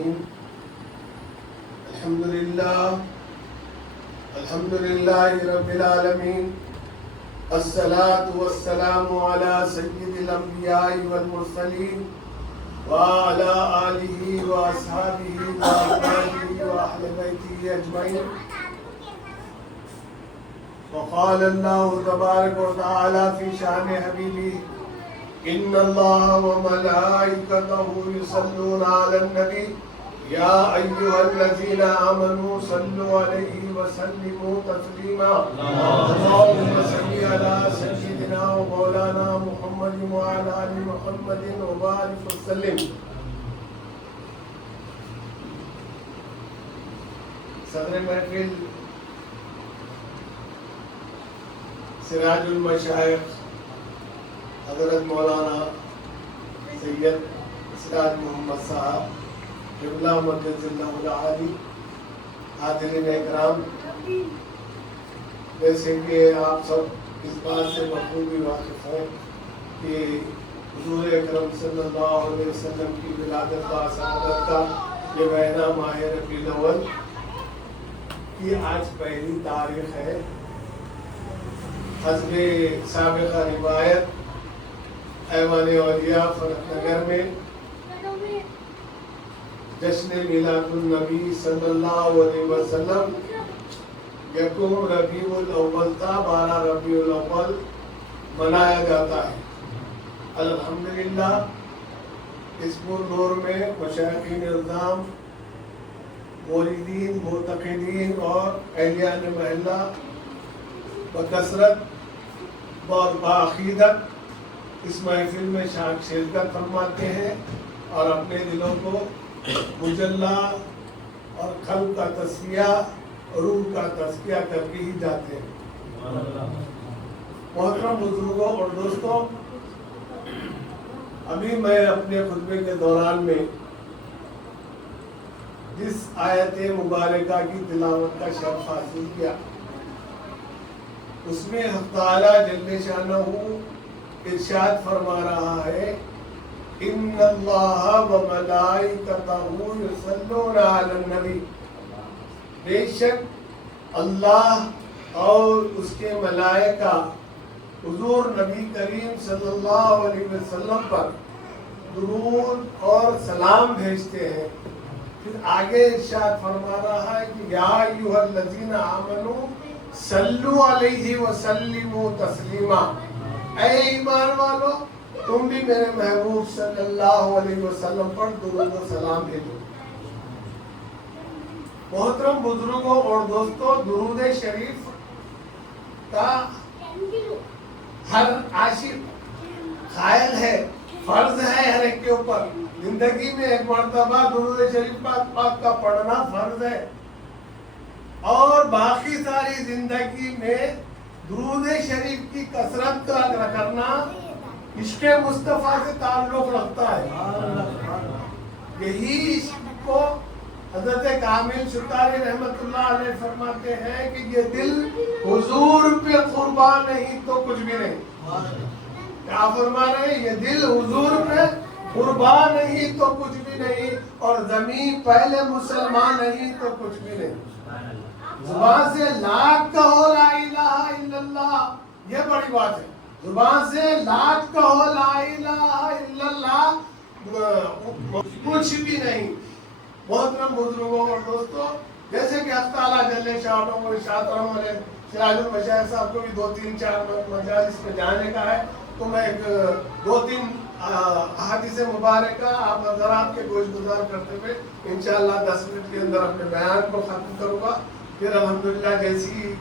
الرحيم الحمد لله رب العالمين الصلاة والسلام على سيد الأنبياء والمرسلين وعلى آله وأصحابه وأزواجه وأهل بيته أجمعين. وقال الله تبارك وتعالى في شأن حبيبه إن الله وملائكته يصلون على النبي يا أيها الذين آمنوا صلوا عليه وسلموا تسليما. اللهم صل على سيدنا ومولانا محمد وعلى آل محمد وبارك وسلم. صدر محفل سراج المشائخ حضرت مولانا سید سراج محمد صاحب قبلہ مقدس اللہ العالی، حاضرین اکرام، جیسے کہ آپ سب اس بات سے بخوبی واقف ہیں کہ حضور اکرم صلی اللہ علیہ وسلم کی ولادت کا سعادت کا یہ مہینہ ماہ ربیع الاول کی آج پہلی تاریخ ہے. حسب سابقہ روایت ایوان اولیاء فرق نگر میں جشن میلاد النبی صلی اللہ علیہ وسلم یکم ربیع الاول تھا، 12 ربیع الاول منایا جاتا ہے. الحمدللہ اس پر دور میں مشائخین اعظام، موریدین، معتقدین اور اہلیان محلہ بکثرت اور باعقیدت اس محفل میں شرکت فرماتے ہیں اور اپنے دلوں کو مجلہ اور قلب کا تزکیہ، روح کا تزکیہ کر کے ہی جاتے ہیں. محترم بزرگوں اور دوستوں، ابھی میں اپنے خطبے کے دوران میں جس آیت مبارکہ کی تلاوت کا شرف حاصل کیا، اس میں حق تعالیٰ جل شانہ ارشاد فرما رہا ہے ان اللہ وملائکتہ یصلون علی النبی، بے شک اللہ اور اس کے ملائکہ حضور نبی کریم صلی اللہ علیہ وسلم پر درود اور سلام بھیجتے ہیں. پھر آگے ارشاد فرما رہا ہے کہ یا ایھا الذین آمنوا صلو علیہ وسلموا تسلیما، اے ایمان والو تم بھی میرے محبوب صلی اللہ علیہ وسلم پر درود و سلام بھیجو. محترم بزرگوں اور دوستوں، درود شریف کا ہر عاشق قائل ہے، فرض ہے ہر ایک کے اوپر. زندگی میں ایک مرتبہ درود شریف پاک کا پڑھنا فرض ہے، اور باقی ساری زندگی میں درود شریف کی کثرت کرنا عشق مصطفیٰ سے تعلق رکھتا ہے. یہی عشق کو حضرت کامل شکاری رحمت اللہ علیہ فرماتے ہیں کہ یہ دل حضور پہ قربان نہیں تو کچھ بھی نہیں. کیا فرما رہے ہیں؟ یہ دل حضور پہ قربان نہیں تو کچھ بھی نہیں، اور زمین پہلے مسلمان نہیں تو کچھ بھی نہیں. زبان سے لاکھ کہو لا الہ الا اللہ، یہ بڑی بات ہے. زبان سے لاکھ کہو لا الہ الا اللہ، کچھ بھی نہیں. محترم بزرگوں اور دوستوں، جیسے کہ حق تعالیٰ جل شانہ کو ارشاد فرماتے ہیں، سراج المشائخ صاحب کو بھی 2-3-4 مجالس میں جانے کا ہے، تو میں 2-3 احادیث مبارکہ آپ حضرات کے گوش گزار کرتے ہوئے انشاءاللہ 10 منٹ کے اندر اپنے بیان کو ختم کروں گا. پھر الحمدللہ جیسی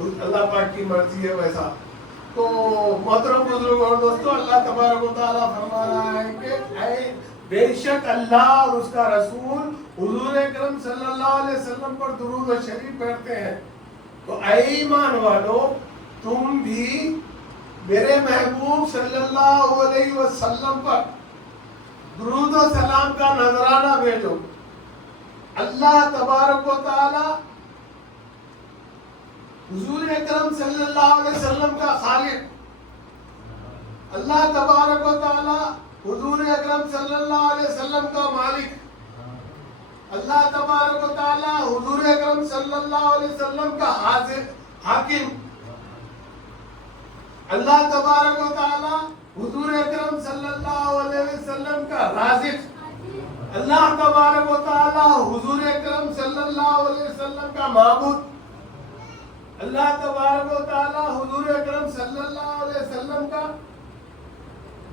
اللہ پاک کی مرضی ہے ویسا. تو محترم بزرگوں اور دوستوں، اللہ تبارک و تعالیٰ فرما رہا ہے کہ اے بے شک اللہ اور اس کا رسول حضور اکرم صلی اللہ علیہ وسلم پر درود و شریف پڑھتے ہیں. تو اے ایمان والو تم بھی میرے محبوب صلی اللہ علیہ وسلم پر درود و سلام کا نذرانہ بھیجو. اللہ تبارک و تعالی حضور اکرم صلی اللہ علیہ وسلم کا خالق، اللہ تبارک و تعالی حضور اکرم صلی اللہ علیہ وسلم کا مالک، اللہ تبارک و تعالیٰ حضور اکرم صلی اللہ علیہ وسلم کا حاکم، اللہ تبارک و تعالیٰ حضور اکرم صلی اللہ علیہ وسلم کا رازق، اللہ تبارک و تعالیٰ حضور اکرم صلی اللہ علیہ وسلم کا معبود، اللہ تبارک و تعالیٰ حضور اکرم صلی اللہ علیہ وسلم کا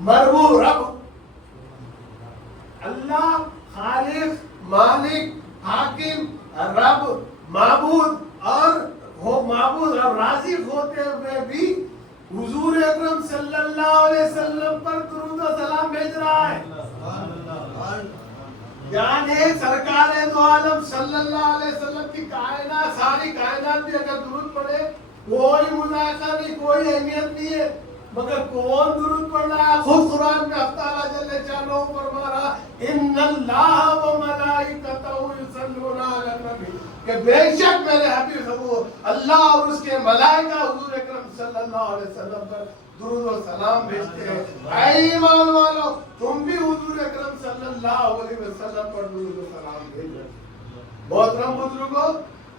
مربوب رب، اللہ خالق، مالک، حاکم، رب، معبود اور رازق ہوتے ہوئے بھی حضور اکرم صلی اللہ علیہ وسلم پر درود و سلام بھیج رہا ہے. یعنی سرکار دو عالم صلی اللہ علیہ وسلم کی کائنات، ساری کائنات بھی اگر درود پڑھے کوئی مذائقہ نہیں، کوئی اہمیت نہیں ہے، مگر کون درود پڑھ رہا ہے؟ خود قرآن میں اللہ تعالیٰ جل شانہ فرما رہا ان اللہ و ملائکتہ یصلون علی النبی، کہ بے شک میرے حبیب اللہ اور اس کے ملائکہ حضور اکرم صلی اللہ علیہ وسلم پر درود و سلام بھیجتے ہیں. اے ایمان والو تم بھی حضور اکرم صلی اللہ علیہ وسلم پر درود و سلام بھیجو. محترم بزرگوں،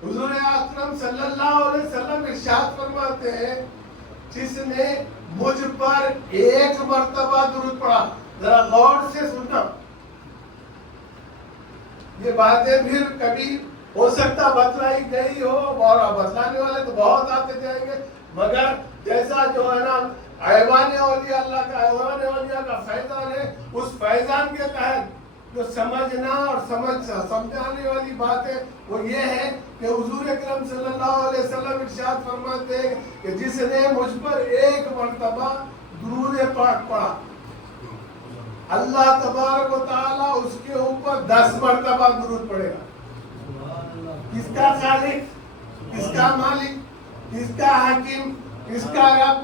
حضور اکرم صلی اللہ علیہ وسلم ارشاد فرماتے ہیں جس نے مجھ پر ایک مرتبہ درود پڑھا. ذرا غور سے سننا، یہ باتیں پھر کبھی ہو سکتا بتلائی گئی ہو اور بتلانے والے تو بہت آتے جائیں گے، مگر جیسا جو ہے نا ایوان اولیاء اللہ کا، ایوان اولیاء کا فیضان ہے، اس فیضان کے تحت جو سمجھنا اور سمجھانے والی بات ہے وہ یہ ہے کہ حضور اکرم صلی اللہ علیہ وسلم ارشاد فرماتے ہیں کہ جس نے مجھ پر ایک مرتبہ درود پاک پڑھا، اللہ تبارک و تعالیٰ اس کے اوپر 10 مرتبہ درود پڑھے گا. کس کا خالق، کس کا مالک، کس کا حاکم، کس کا رب؟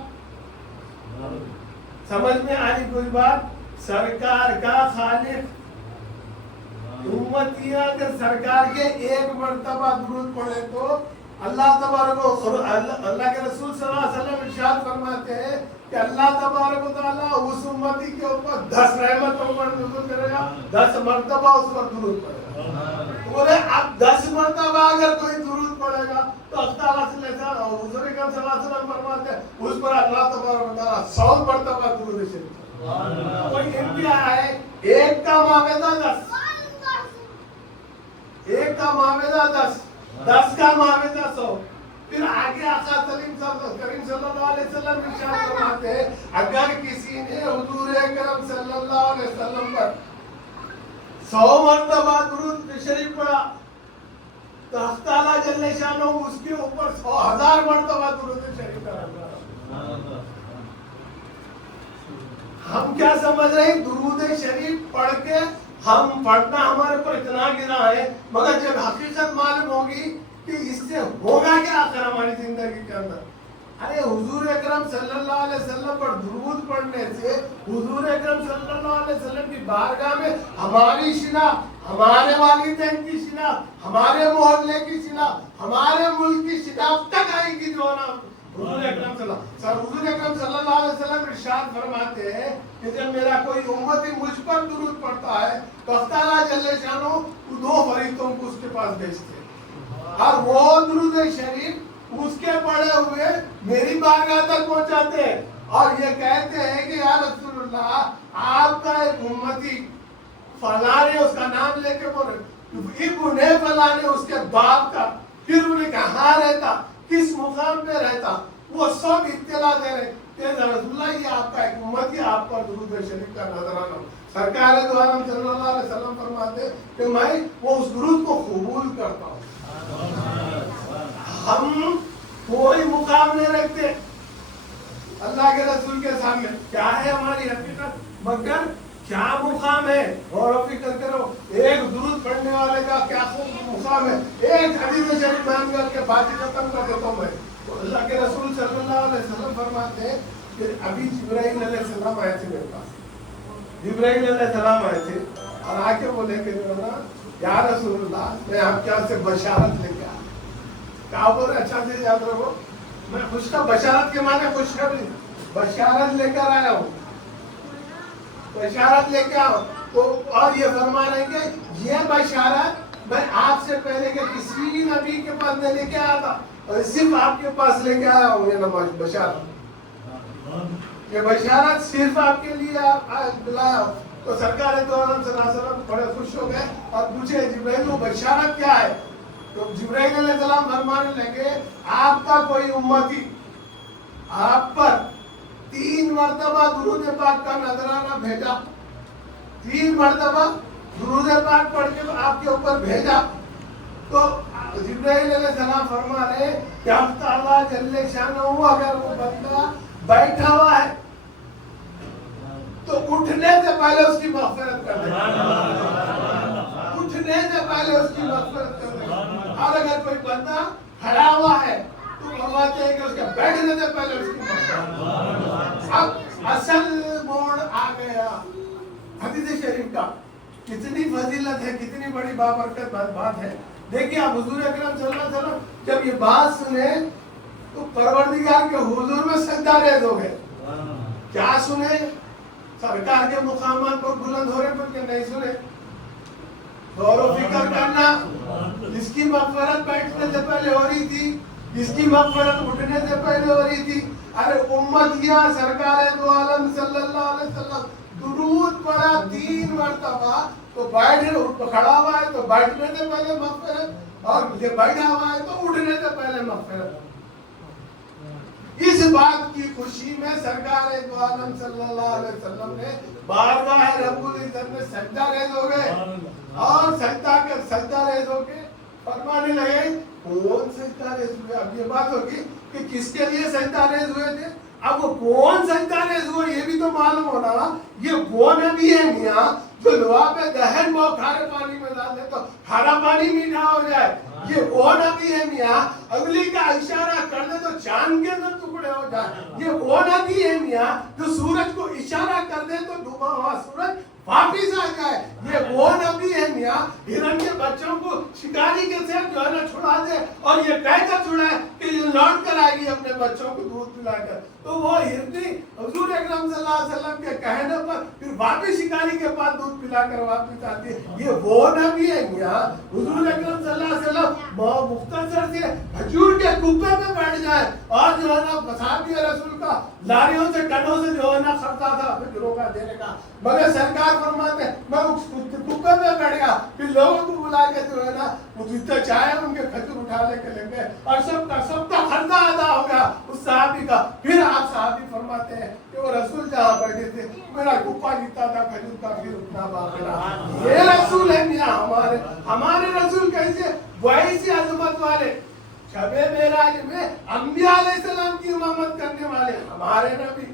سمجھ میں آئی کوئی بات؟ سرکار کا خالق، امتیاں اگر سرکار کے ایک مرتبہ درود پڑھے تو اللہ تبارک و اللہ کے رسول صلی اللہ علیہ وسلم ارشاد فرماتے ہیں کہ اللہ تبارک و تعالیٰ اس امتی کے اوپر 10 رحمتوں پر نزول کرے گا، 10 مرتبہ اس پر درود پڑے گا. بولے اب 10 مرتبہ اگر کوئی درود پڑے گا تو حضور اکرم صلی اللہ علیہ وسلم فرماتے ہیں اس پر اللہ تبارک و تعالیٰ 100 مرتبہ درود شریف. کوئی انتہا ہے، ایک کا معاوضہ 10، ایک کا معاوضہ 10، 10 کا معاوضہ 100. پھر آگے آقا کریم صلی اللہ علیہ وسلم ارشاد فرماتے ہیں اگر کسی نے حضور اکرم صلی اللہ علیہ وسلم پر 100 مرتبہ درود شریف پڑھا تو اللہ تعالیٰ جل شانہ اس کے اوپر 100,000 مرتبہ درود شریف پڑھا. ہم کیا سمجھ رہے ہیں؟ درود شریف پڑھ کے ہم پڑھنا ہمارے پر اتنا گرا ہے، مگر جب حقیقت معلوم ہوگی کہ اس سے ہوگا کیا آخر ہماری زندگی کے اندر. ارے حضور اکرم صلی اللہ علیہ وسلم پر درود پڑھنے سے حضور اکرم صلی اللہ علیہ وسلم کی بارگاہ میں ہماری شناخت، ہمارے والدین کی شناخت، ہمارے محلے کی شناخت، ہمارے ملک کی شناخت تک آئے گی. جو نا حضور اکرم صلی اللہ علیہ وسلم ارشاد فرماتے ہیں کہ جب میرا کوئی امتی مجھ پر درود پڑھتا ہے تو اللہ تعالیٰ جل شانہ 2 فرشتوں کو اس کے پاس بھیجتے ہیں اور وہ درود شریف اس کے پڑھے ہوئے میری بارگاہ تک پہنچاتے ہیں اور یہ کہتے ہیں کہ یا رسول اللہ آپ کا ایک امتی فلاں نے اس کا نام لے کے بولے ابن فلاں نے اس کے باپ کا، پھر انہیں کہاں رہتا، کس مقام پہ رہتا، وہ سب اطلاع دے رہے کہ رسول اللہ یہ آپ کا ایک امتی، آپ کا درود شریف کا نظرانہ. سرکار دو عالم صلی اللہ علیہ وسلم فرماتے کہ میں وہ اس درود کو قبول کرتا ہوں. ہم کوئی مقام نہیں رکھتے اللہ کے رسول کے سامنے. کیا ہے ہماری حقیقت، مگر کیا مقام ہے؟ غور و فکر کرو. ایک درود پڑھنے والے کا کیا مقام ہے. ایک حدیث شریف بیان کر کے بات ختم کر دیتا ہوں میں. اللہ کے رسول صلی اللہ علیہ وسلم فرماتے ہیں کہ ابھی جبرائیل علیہ السلام آئے تھے میرے پاس. جبرائیل علیہ السلام آئے تھے اور آ کے بولے کہ یا رسول اللہ میں آپ کے یہاں سے بشارت لے کے آیا. کہا بول رہے اچھا سے یاد رکھو میں خوش کا بشارت کے معنی خوشخبری بشارت لے کر آیا ہوں، بشارت لے کے آؤ. تو اور یہ فرما رہے ہیں کہ یہ بشارت میں آپ سے پہلے کے کسی نبی کے پاس نہیں لے کے آیا تھا اور صرف آپ کے پاس لے کے آیا ہوں یہ بشارت. یہ بشارت صرف آپ کے لیے بلایا. تو سرکار دو عالم صلی اللہ علیہ وسلم بڑے خوش ہو گئے اور پوچھے جبرائیل وہ بشارت کیا ہے؟ تو جبرائیل علیہ السلام فرمانے لگے آپ کا کوئی امتی آپ پر 3 مرتبہ درود پاک کا نذرانہ بھیجا، 3 مرتبہ درود پاک پڑھ کے آپ کے اوپر بھیجا. تو جبرائیل علیہ السلام فرما رہے کہ اللہ جل شانہ اگر وہ بندہ بیٹھا ہوا ہے تو اٹھنے سے پہلے اس کی مغفرت کر دے، اٹھنے سے پہلے اس کی مغفرت کر دے. اور اگر کوئی بندہ کھڑا ہوا ہے تو فرماتے ہیں کہ اس کے بیٹھنے سے پہلے اس کی مغفرت. اب اصل موڑ آ گیا حدیث شریف کا. کتنی فضیلت ہے، کتنی بڑی بابرکت بات ہے. دیکھیے آپ حضور اکرم صلی اللہ علیہ وسلم جب یہ بات سنے تو پروردگار کے حضور میں سجدہ ریز ہو گئے. کیا سنے؟ سرکار کے مقامات پر بلند ہو رہے پر کہ نہیں سنے. غور و فکر کرنا. جس کی مغفرت بیٹھنے سے پہلے ہو رہی تھی، جس کی مغفرت اٹھنے سے پہلے ہو رہی تھی. ارے امتیاں سرکار دو عالم صلی اللہ علیہ وسلم درود پڑھا 3 مرتبہ تو کھڑا ہوا ہے تو بیٹھنے سے پہلے مغفرت اور یہ بیٹھا ہوا ہے تو اٹھنے سے پہلے مغفرت. اس بات کی خوشی میں سرکار دو عالم صلی اللہ علیہ وسلم نے بارگاہ رب العزت میں سجدہ ریز ہو گئے اور سجدہ ریز ہو کے فرمانے لگے کون سجدہ ریز ہوئے. اب یہ بات ہوگی کہ کس کے لیے سجدہ ریز ہوئے تھے. اب وہ کون سجدہ ریز ہوئے یہ بھی تو معلوم ہونا. یہ وہ نبی ہے میاں جو لوا پہ دہن وہ کھارے پانی میں ڈال دے تو کھارا پانی میٹھا ہو جائے. یہ وہ نبی ہے میاں اگلی کا اشارہ کر دے تو چاند کے اندر ٹکڑے ہو جائے. یہ وہ نبی ہے میاں جو سورج کو اشارہ کر دے تو ڈوبا ہوا سورج واپس آ جائے. یہ وہ نبی ہے میاں ہرن کے بچوں کو شکاری کے سے جو ہے نا چھڑا دے اور یہ کہہ کر چھڑائے کہ یہ لوٹ کر آئے گی اپنے بچوں کو دودھ پلا کر. تو وہ ہرنی حضور اکرم صلی اللہ علیہ وسلم کے کہنے پر پھر واپس شکاری کے پاس دودھ پلا کر واپس آتی ہے. یہ وہ نبی ہے میاں حضور اکرم صلی اللہ علیہ وسلم مختصر سے کھجور کے کبے میں بیٹھ جائے اور جو ہے نا صحابی رسول کا لاریوں سے ٹنوں سے جو ہے نا خرچہ تھا فکروں کا دینے کا. مگر سرکار فرماتے ہیں میں اس کبے میں بیٹھ گیا پھر لوگوں کو بلا کے جو ہے نا وہ جتنے چاہے ان کے کھجور اٹھا لے کے لے گئے اور سب کا خرچہ ادا ہو گیا اس صحابی کا. پھر آپ صحابی فرماتے ہیں کہ وہ رسول جہاں بیٹھے تھے میرا کپا جیتا تھا کھجور کا پھر اتنا باقی رہا. یہ رسول ہے میاں ہمارے رسول کیسے ویسی عظمت والے شب معراج میں انبیاء علیہ السلام کی امامت کرنے والے ہمارے نبی،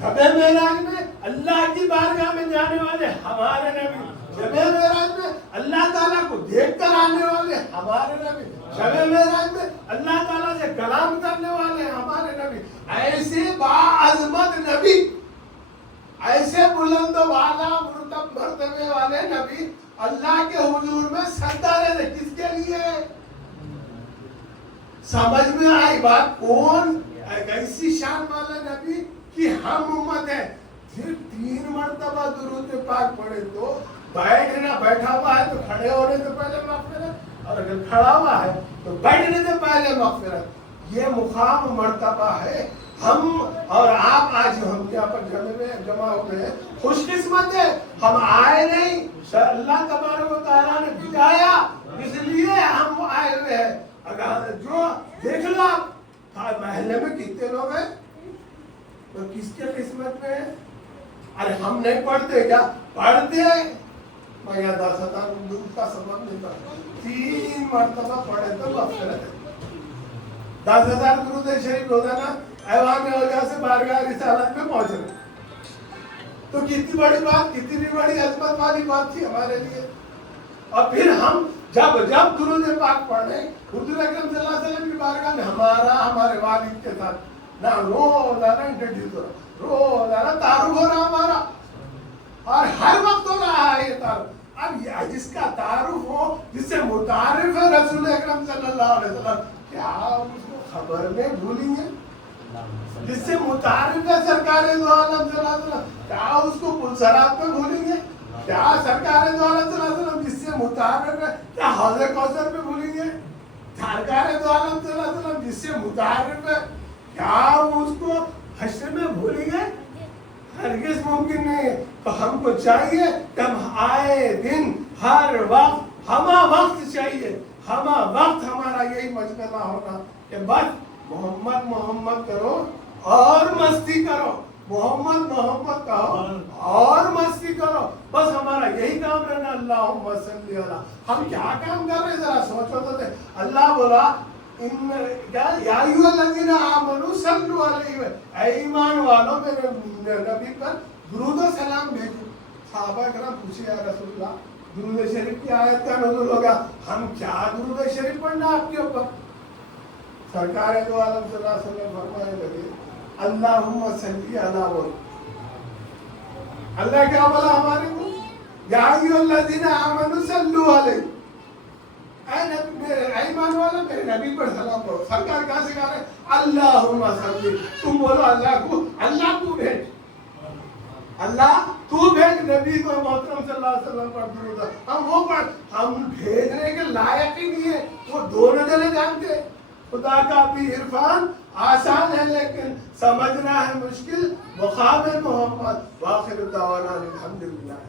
شب معراج میں اللہ کی بارگاہ میں جانے والے ہمارے نبی، شب معراج میں اللہ تعالیٰ کو دیکھ کر آنے والے ہمارے نبی، شب معراج میں اللہ تعالیٰ سے کلام کرنے والے ہمارے نبی. ایسے باعظمت نبی، ایسے بلند و بالا مرتبے والے نبی اللہ کے حضور میں سجدہ رہے. کس کے لیے؟ سمجھ میں آئی بات. کون ایسی شان والا نبی کہ ہم امت ہے. پھر 3 مرتبہ درود پاک پڑھے تو بیٹھا ہوا ہے تو کھڑے ہونے سے پہلے مغفرت اور اگر کھڑا ہوا ہے تو بیٹھنے سے پہلے مغفرت. یہ مقام مرتبہ ہے. ہم اور آپ آج ہم یہاں پر جمع ہو گئے خوش قسمت ہے. ہم آئے نہیں، اللہ تبارک و تعالیٰ نے بھجایا اس لیے ہم آئے ہوئے ہیں. اگر جو دیکھ لو محلے میں کتنے لوگ ہیں تو کس کے قسمت میں ہے. ارے ہم نہیں پڑھتے کیا؟ پڑھتے. میں یہاں 10,000 دودھ کا سبب نہیں پڑھتا. 3 مرتبہ پڑھے تو مغفرت ہے. 10,000 درود شریف روزانہ ایوان اولیاء سے بارگاہ رسالت میں پہنچ رہے تو کتنی بڑی بات، کتنی بڑی عظمت والی بات تھی ہمارے لیے. اور پھر ہم جب درود پاک پڑھیں حضور اکرم صلی اللہ علیہ وسلم کی بارگاہ میں ہمارے والد کے ساتھ نہ روزانہ انٹروڈیوس ہو رہا، روزانہ تعارف ہو رہا ہمارا اور ہر وقت ہو رہا ہے یہ تعارف. اب یہ جس کا تعارف ہو، جس سے متعارف ہے رسول اکرم صلی اللہ علیہ وسلم، کیا اس کو خبر میں بھولیں گے؟ جس سے متعارف ہے سرکار دو عالم صلی اللہ علیہ وسلم، کیا اس کو پلسرات میں بھولیں گے؟ کیا سرکار دو عالم صلی اللہ علیہ وسلم جس سے سے متعارف ہے، کیا حوض کوثر پہ بھولیں گے؟ سرکار دو عالم صلی اللہ علیہ وسلم جس سے متعارف ہے، کیا ہم اس کو حشر میں بھولیں گے؟ ہرگز ممکن نہیں. تو ہم کو چاہیے کہ ہم آئے دن ہر وقت ہمہ وقت چاہیے، ہمہ وقت ہمارا یہی مشغلہ ہونا کہ بس محمد محمد کرو اور مستی کرو، محمد محمد کہو اور مستی کرو، بس ہمارا یہی کام رہنا. اللہم صلی علی، ہم کیا کام کر رہے ہیں ذرا سوچو تو. اللہ بولا یا ایھا الذین آمنوا صلوا علیہ، اے ایمان والو میرے نبی پر درود و سلام بھیجو. صحابہ کرام پوچھے یا رسول اللہ درود شریف کی آیت کا نزول ہوگا، ہم کیا درود شریف پڑھنا آپ کے اوپر؟ سرکار دو عالم صلی اللہ علیہ وسلم فرمانے لگے اللہم صلی علی محمد. اللہ کیا بولا ہمارے کو؟ یا ایھا الذین آمنوا صلوا علیہ، اے ایمان والا میرے نبی پر سلام پڑھو. سرکار کہاں سکھا رہے؟ اللہم صلی. تم بولو اللہ کو بھیج، اللہ تو بھیج نبی کو محترم صلی اللہ علیہ وسلم پر درود. ہم وہ پڑھ، ہم بھیجنے کے لائق ہی نہیں ہے. وہ دونوں جنے جانتے خدا کا بھی عرفان آسان ہے لیکن سمجھنا ہے مشکل. مقام محمد. وآخر دعوانا الحمدللہ.